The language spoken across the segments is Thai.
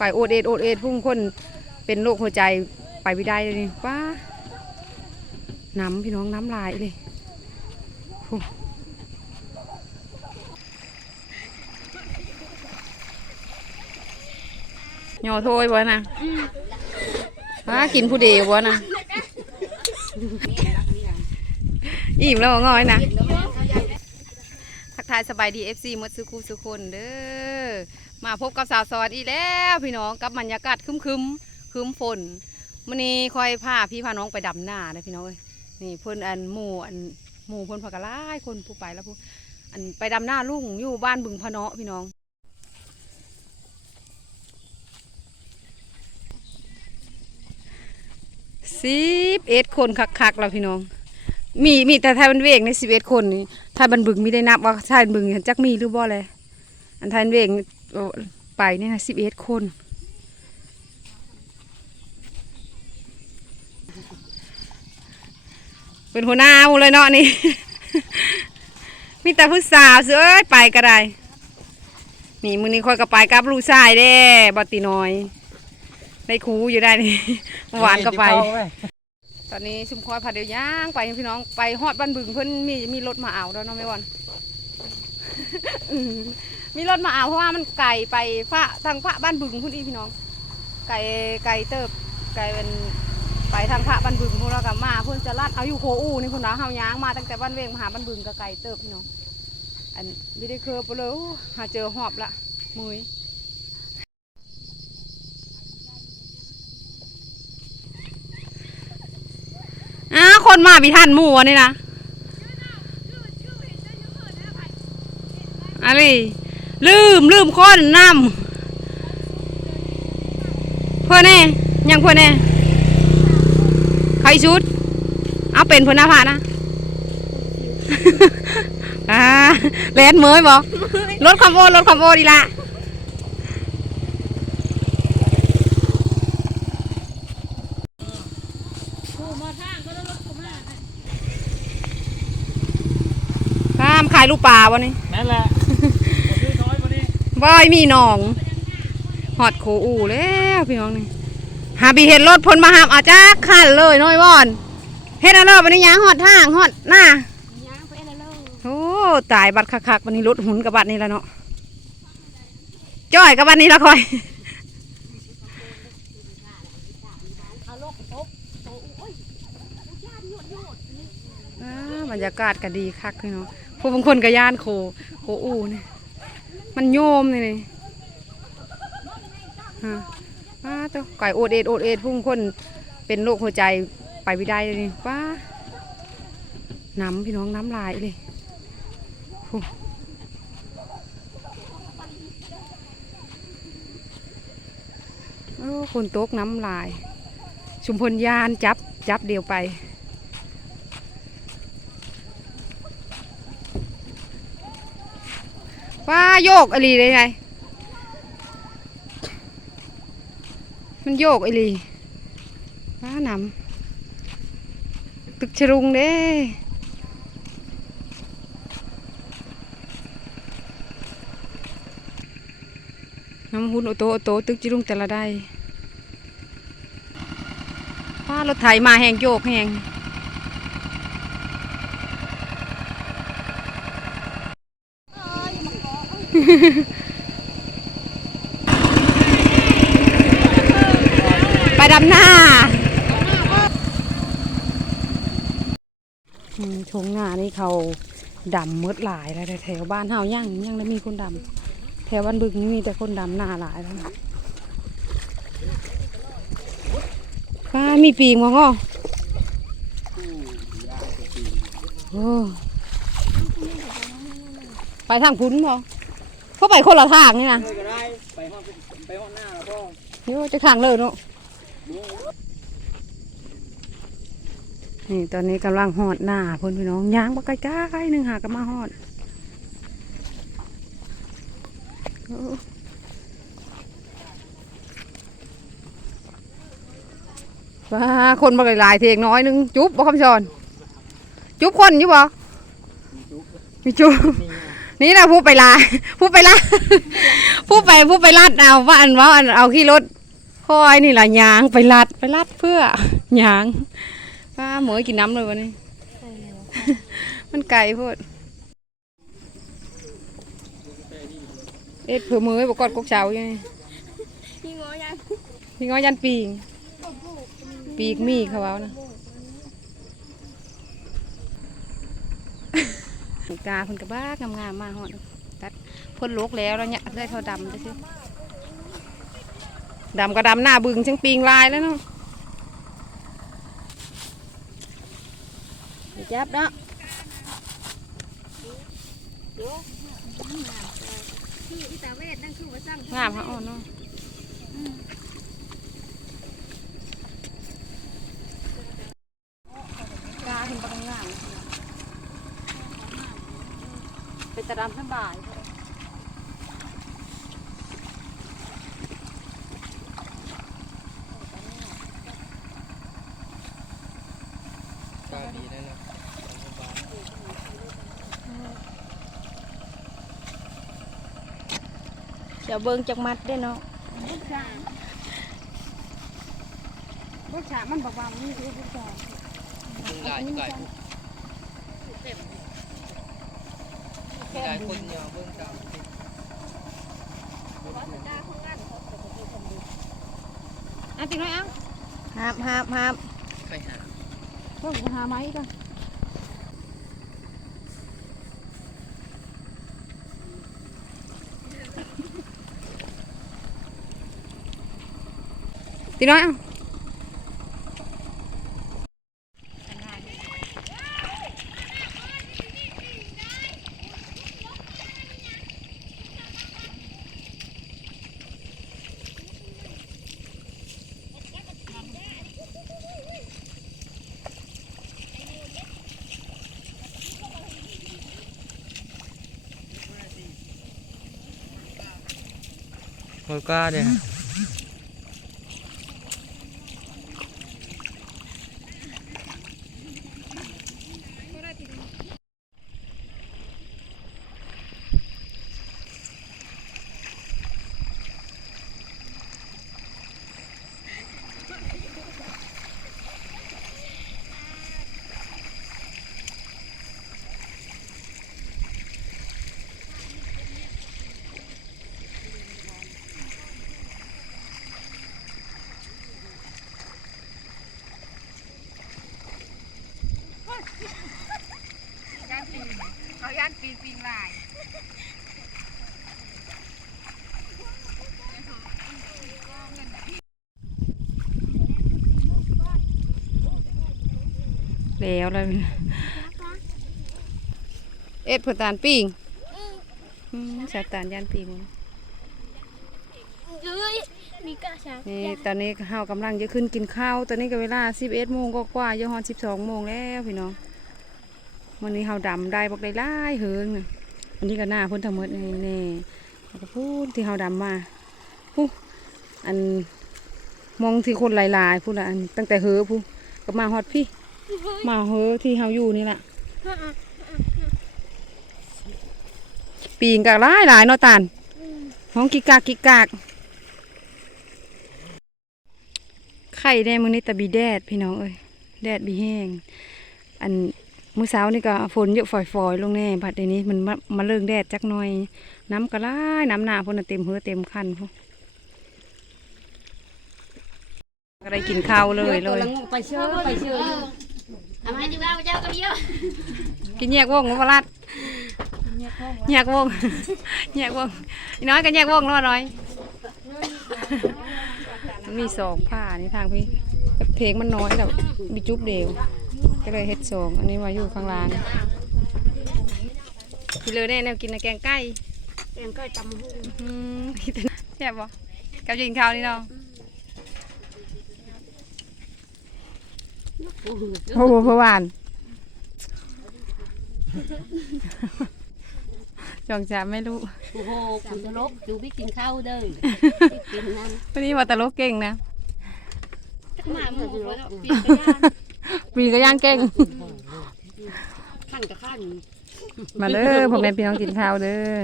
ไก่โอดเอดโอดเอดพุ่งคนเป็นโรคหัวใจไปไม่ได้เลยนี่ว้าน้ำพี่น้องน้ำลายเลยโอ้หยอโทยบ่นะฮะกินผู้เดียวบ่นะอิ่มแล้วง่อยนะทักทายสบายดีเอฟซีมดสุคูสุคนเด้อ มาพบกับสาวสวัสดีแล้วพี่น้องกับบรรยากาศคึมคึมคึมฝนมื้อนี้คอยพาพี่พาน้องไปดำหน้านะพี่น้องเอ้ยนี่เพิ่นอันหมู่อันหมู่เพิ่นพากะหลาคนผู้ไปแล้วผู้อันไปดำหน้าลุงอยู่บ้านบึงพะเนาะพี่น้องสิบเอ็ดคนคักๆแล้วพี่น้อง มีมีแต่ไทยบันเวกในสิบเอ็ดคนนี่ไทยบันบึงมีได้นับว่าไทยบันบึงจักมีหรือบ่เลยอันไทยบันเวก ไปเนี่ยนะสิบเอ็ดคนเป็นหัวหน้าหมดเลยเนาะนี่ มีแต่ผู้สาวเสือเอ้ยไปก็ได้ นี่มือนี้คอยก็ไปกับลูกชายเด้บอตตีน้อยได้ครูอยู่ได้นี่เมื่อวานก็ไป ตอนนี้ชุมคอยพาเดียวย่างไปพี่น้องไปฮอดบ้านบึงเพิ่นมีมีรถมาเอาแล้วเนาะไม่วันอื มีรถมาเอาเพราะว่ามันไก่ไปฟ้าทางพระบ้านบึงพุ่นอีพี่น้อง ไก่ไก่เติบไก่เป็นไปทางพระบ้านบึงพวกเรากับมาเพิ่นจะลัดเอาอยู่โคอูนี่พุ่นนะเฮาย่างมาตั้งแต่บ้านเวงมาหาบ้านบึงกับไก่เติบพี่น้อง อันไม่ได้เคยไปเลยหาเจอหอบละมือยอ้าคนมาพี่ท่านมู่อะนี่นะอะไร ลืมลืมคนนำเพื่อนแน่ยังเพื่อนแน่ใครชุด เอาเป็นเพื่อนหน้าผานะอ่าแลนเมยบอกรถคอมโอรถคอมโอดีละตามขายลูกปลาวันนี้นั่นแหละ บอยมีหนองหอดโคอูแล้วพี่น้องนี่หาบีเห็นรถพลมาหามอาจ้าขันเลยน้อยบอนเฮ็ดอะไรวันนี้ยางหอดทางหอดหน้าโอ้ตายบัดคักๆวันนี้รถหุนกับบัดนี้แล้วเนาะจ้อยกับบัดนี้ละคอยบรรยากาศก็ดีคักพี่น้องผู้บางคนก็ย่านโคโคอูนี่ มันโยมนี่นี่ฮะป้าตัวไก่โอดเอดโอดเอดพุ่งคนเป็นโรคหัวใจไปไม่ได้เลยนี่ป้าน้ำพี่น้องน้ำลายเลยโอ้คนโต๊กน้ำลาย ชุมพลยานจับจับเดียวไป ว้าโยกอะไรเลยไงมันโยกอะไรว้าหนำตึกชรุงเด้น้ำหุ่นโอโตโอโตตึกจิรุงแต่ละได้ว้ารถไถมาแหงโยกแหง ไปดำหน้าชงหน้านี่เขาดำมืดหลายแล้วแถวบ้านเฮายังยังได้มีคนดำแถวบ้านบึงนี่มีแต่คนดำหน้าหลายแล้วป้ามีปีกมั้งอะไปทางพุ้นบ่ เขาไปคนละทางนี่นะเออก็ได้ไปห้องไปห้องหน้าแล้วพ่อเดี๋ยวจะขังเลยเนาะนี่ตอนนี้กำลังหอดหน้าเพ่นพี่น้องย่างมาใกล้ๆหนึ่งหากะมาหอดโอ้ว้าคนมาหลายๆเทงน้อยหนึงจุ๊บบ่คำชอนจุ๊บคนอยู่บ่มีจุ๊บ นี่นะผู้ไปลาผู้ไปลาผู้ไปผู้ไปลัดเอาว่าอันว่าอันเอาขี่รถคอยนี่ล่ะยางไปลัดไปลัดเพื่อยางป้าหมวยกินน้ำเลยวันนี้ มันไก่โพดเอ็ดเผื่อมือไว้บอกกอดกกเช้าอยู่นี่พี่งอยังพี่ง้อยันปีงปีกมีเขาเอานะ นี่กาเพิ่นกระบ้างามๆมาฮอดตัดพ่นลกแล้วแล้วเนี่ยได้เท่าดำจะซื้อดำก็ดำหน้าบึงช่างปีงลายแล้วเนาะจับเนาะงามค่ะอ่อนเนาะกาเพิ่นบ่ต้องงามเป็น ตะดำสบายก็ดีได้เนาะเดี๋ยวเบิ่งจักมัดได้เนาะรสชาติมันบอกว่ามันมีรสชาติมึงได้ไก่พวกมี หลายคนเนี่ยเบิ่งตามอะติงน้อยเอ้าหาบหาบหาบใครหาเพิ่งหาไม้กันติงน้อยเอ้า โอ้ก้าเด้อเขาย่านปีนปีนลายแล้วเลยเอ็ดเพื่อตานปิ้งอืมสาตานย่านปีงมันเอ้ยมีกระชังนี่ตอนนี้เฮากำลังจะขึ้นกินข้าว ตอนนี้ก็เวลา11โมงก็กว่าๆจะฮอด12โมงแล้วพี่น้อง วันนี้เฮาดำได้บอกได้หลายเฮิงอันนี้ก็หน้าพิ่นทั้งหมดนี่แน่แล้วก็พูดที่เฮาดำมาพูอันมองที่คนหลายๆพูดละอันตั้งแต่เฮือพูก็มาฮอดพี่ มาเฮือที่เฮาอยู่นี่แหละปีงก็หลายหลายเนาะตาลห้องกิกากกิกากไข่แดงมือนี้ตะบีแดดพี่น้องเอ้ยแดดบีแห้งอัน มื้อเช้านี่ก็ฝนเยอะฝอยๆลงแน่บัดเดี๋ยวนี้มันมามาเริ่งแดดจักหน่อย น้ำก็หลายน้ำหนาพุ่นน่ะเต็มเหือเต็มคันพุ่นก็ได้กินข้าวเลยเลยไปเชื่อไปเชื่อทำให้ดีว่าเจ้าก็เยอะกินแยกวงมาลัดแยกวงแยกวงน้อยก็แยกวงแล้วน้อยมันมีสองผ้านี่ทางพี่เพลงมันน้อยแต่มีจุ๊บเดียว ก็เลยเฮ็ดสองอันนี้มาอยู่ข้างล่างพี่เลยแน่แนวกินนะแกงไก่แกงไก่ตำหูอืมแซ่บบ่กับกินข้าวนี่เนาะโอ้โหเพื่อหวานจองจะไม่รู้โอ้โหคุณตลกดูพี่กินข้าวเด้อกินนั่นวันนี้ว่าตลกเก่งนะหมาหมูแล้วปี ปีก็ย่างเก่ง ขั้นกับขั้นมาเด้อพ่อแม่พี่น้องกินข้าวเด้อ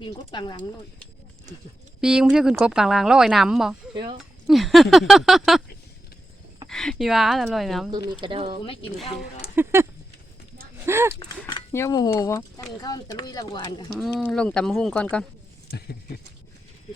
กินกุ๊กกลางหลังเลยปีงไม่ใช่ขึ้นกบกลางรางลอยน้ำบ่เดี๋ยวอีว้าละลอยน้คือมีกระดองไม่กินข้าวำเยอะโมโหบ่ตั้งข้าวมันตะลุยละหวานกันอืมลงตำหุ่งก่อนก่อน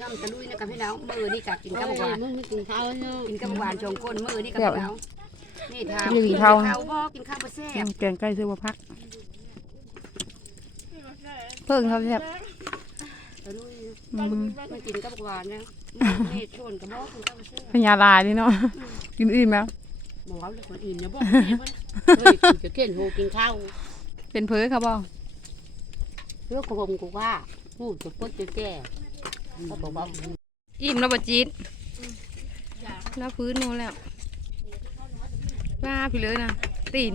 ข้าวมันตะลุยนะกับพี่น้องมือนี่กับกินข้าวหวาน มึงไม่กินข้าวเนาะกินข้าวหวานชงก้นมือนี่กับพี่น้อง นี่ทานกินข้าวบ่กินข้าวบ่แซ่บแกงไก่ซื้อมาพัก เพิ่งเขาแซ่บตะลุยอืมไม่กินข้าวหวานนะนี่ชวนกับบ่กินข้าวบ่แซ่บพญาลายนี่เนาะ กินอิ่มแล้วบอกเอาเลยคนอื่นอย่าบอกเฮ้ยกูจะเข็นโหกินข้าวเป็นเพ้อครับบ่เรื่องของผมกูว่าพูดจะพูดจะแก่เขาบอกว่า อิ่มแล้วบ่จีดแล้วพื้นนู่นแล้ว ว่าพี่เลยนะตีน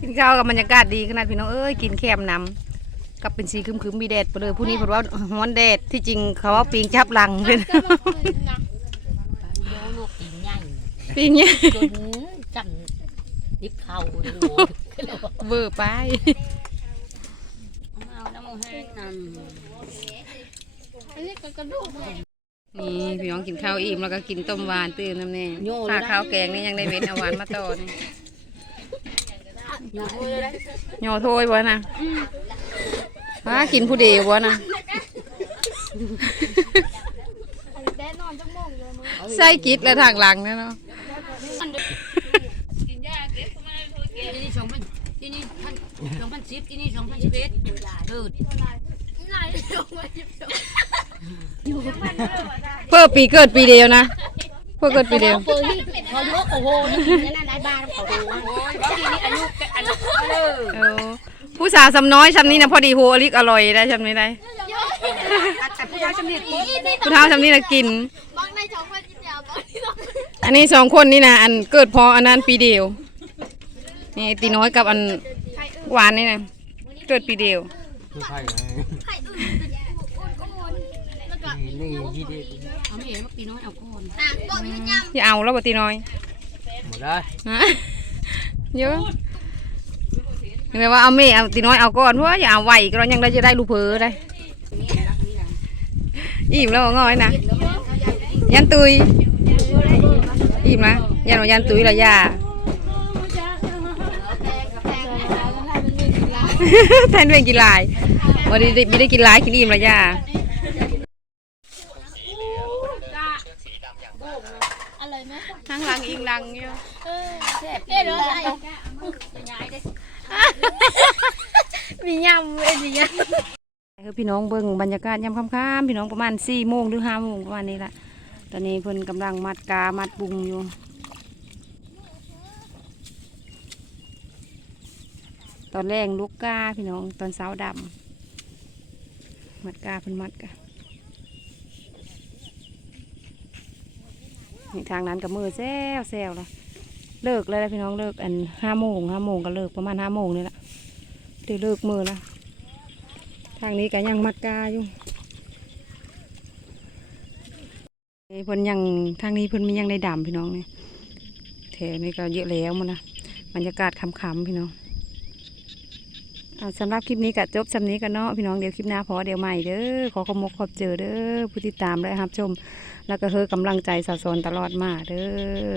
กินข้าวกับบรรยากาศดีขนาดพี่น้องเอ้ยกินแคมน้ำกับเป็นสีครึมๆมีแดดไปเลยผู้นี้เพราะว่าฮ้อนแดดที่จริงเขาว่าปิงจับหลังเลยโยนกกินใหญ่ปิงเนี่ยจนจังดิบเข่าเลยโเวอร์ไปเอาน้ำมันแห้งนั่น นี่พี่น้องกินข้าวอิ่มแล้วก็กินต้มหวานตื่นน้ำแน่ถ้าข้าวแกงนี่ยังได้เม็ดเอาหวานมาต่อนี่อย่าพูดเลยย่อโทยบ่นะว่ากินผู้เดียวบ่นะใส่กิดและทางหลังเนี่ยเนาะที่นี่สองพันที่นี่พันสองพันสิบที่นี่สองพันสิบเอ็ดเออ เพื่อปีเกิดปีเดียวนะ เพื่อเกิดปีเดียวเปิดนี่เขายกโอ้โหนี่กินนั่นได้บ้านเขาโอ้โหที่นี่อายุอายุเออเออผู้สาวสำน้อยชำนี้นะพอดีโหอลิกอร่อยได้ชำนี้ได้แต่ผู้ชายจำเนียกินผู้เฒ่าชำนี้นะกินอันนี้สองคนนี่นะอันเกิดพออันนั้นปีเดียวนี่ตีน้อยกับอันหวานนี่นะเกิดปีเดียวคือไผ่ไง นี่ยี่ดีเขาไม่เห็นว่าปีน้อยเอาก่อนอย่าเอาแล้วบ่ตีน้อยหมดได้ฮะเยอะเห็นไหมว่าเอาเมเอาตีน้อยเอาก่อนเพราะว่าอย่าเอาไหวก็เรายังได้จะได้ลูกเพอได้อิ่มแล้วง่อยนะยันตุยอิ่มนะยันว่ายันตุยละย่าแทนเวงกินหลายวันนี้ไม่ได้กินหลายกินอิ่มละย่า อะไร ไหมทั้งหลังอิงหลังเยอะเอ๊ะเดี๋ยวอะไรมียำเว้ยมียำคือพี่น้องเบิ่งบรรยากาศยามค่ำๆพี่น้องประมาณสี่โมงหรือห้าโมงประมาณนี้ละตอนนี้เพิ่นกำลังมัดกามัดบุงอยู่ตอนแรกลูกกาพี่น้องตอนเช้าดำมัดกาเพิ่นมัดกะ ทางนั้นกับมือแซวแซวเลยเลิกเลยนะพี่น้องเลิกอันห้าโมงห้าโมงก็เลิกประมาณห้าโมงนี่แหละเดี๋ยวเลิกมือละทางนี้ก็ยังมัดกาอยู่เพิ่นยังทางนี้เพิ่นมียังได้ดำพี่น้องเนี่ยแถวนี้ก็เยอะแล้วมันนะบรรยากาศคำๆพี่น้อง สำหรับคลิปนี้ก็จบสำนี้กันเนาะพี่น้องเดี๋ยวคลิปหน้าพอเดี๋ยวใหม่เด้อขอขอบมกขอบเจอเด้อผู้ติดตามและรับชม แล้วก็เฮอกำลังใจสะสนตลอดมาเด้อ